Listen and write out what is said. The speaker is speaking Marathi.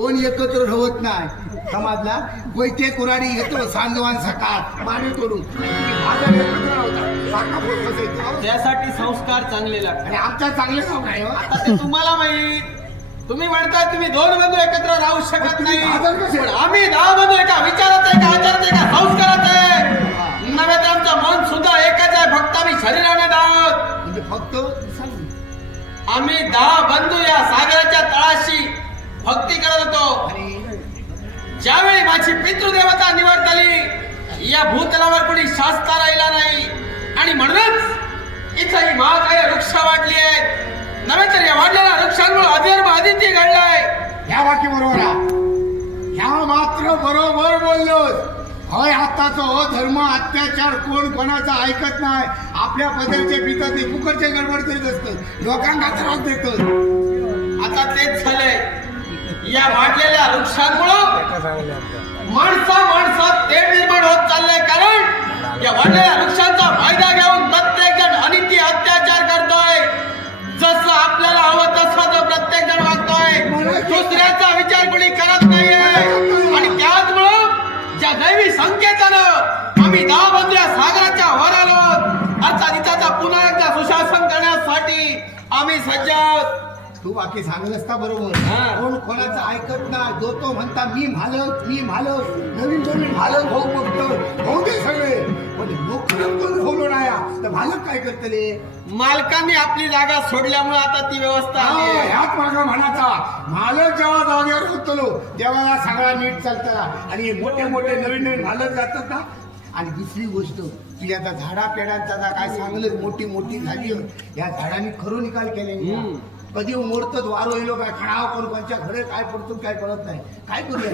कोण एकत्र राहत नाही समाजला. वैते कुराडी येतो सांजवान सकाळ माने तोडून आता एकत्र राहतात. बाका पोट बसायचं. त्यासाठी संस्कार चांगले लागतात. आणि आमच्या चांगले नाव काय हो? आता ते तुम्हाला माहित. तुम्ही म्हणता तुम्ही दोन बंधू एकत्र राहू शकत नाही. पण आम्ही 10 बंधू एका विचारात आहे, एका आचारात आहे, एका संस्कारात आहे. नव्हे तर आमचं मन सुद्धा एकच आहे. फक्त आम्ही शरीराने आहोत. म्हणजे फक्त आम्ही 10 बंधू या सागराच्या तळाशी भक्ती करत होतो. आणि ज्यावेळी माझी पितृदेवता निवड झाली, या भूतलावर कोणी शास्ता राहिला नाही. आणि म्हणूनच इथं ही महाकाय वृक्ष वाढली आहेत. नव्हे तर या वाढलेल्या वृक्षांमुळे अधर्म आदित्य घडलाय. ह्या वाक्य बरोबर ह्या मात्र बरोबर बोललोस. होय आताच हो धर्म अत्याचार कोण कोणाचा ऐकत नाही. आपल्या पदरचे पितात ते फुकटचे गडबड करीत असत. लोकांना त्रास देतो. आता तेच झालंय. या वाढलेल्या वृक्षांमुळं माणसात तेढ निर्माण होत चाललंय. कारण या वाढलेल्या वृक्षांचा फायदा घेऊन प्रत्येक जण अनित्य अत्याचार करतोय. जसं आपल्याला हवं तसं तो प्रत्येक जण वागतोय. दुसऱ्याचा विचार कोणी करत नाहीये. आणि त्याचमुळं ज्या दैवी संकेतानं आम्ही 10 बंधू या सागराच्या वर आलो. अर्थात इथाचा पुन्हा एकदा सुशासन करण्यासाठी आम्ही सज्ज आहोत. तू बाकी सांगत असता बरोबर. हा. कोण कोणाचं ऐकत नाही. जो तो म्हणता मी मालक नवीन मालक भाऊ बघतो भाऊ ते सगळे. पण लोक कोण बोलू नाही तर मालक काय करतले. मालकांनी आपली जागा सोडल्यामुळे आता ती व्यवस्था आली आहे. ह्याच मार्ग म्हणाचा मालक जेव्हा जागेवर होतो तेव्हा सगळा नीट चालता. आणि मोठे नवीन मालक जातात ना. आणि दुसरी गोष्ट की आता झाडा पेडांचा काय सांगलं मोठी झाली. या झाडांनी खरो निकाल केले. कधी मोडतात वारो येलो काय खणाव कोण कोणच्या घरे काय पडतो काय कळत नाही. काय करूया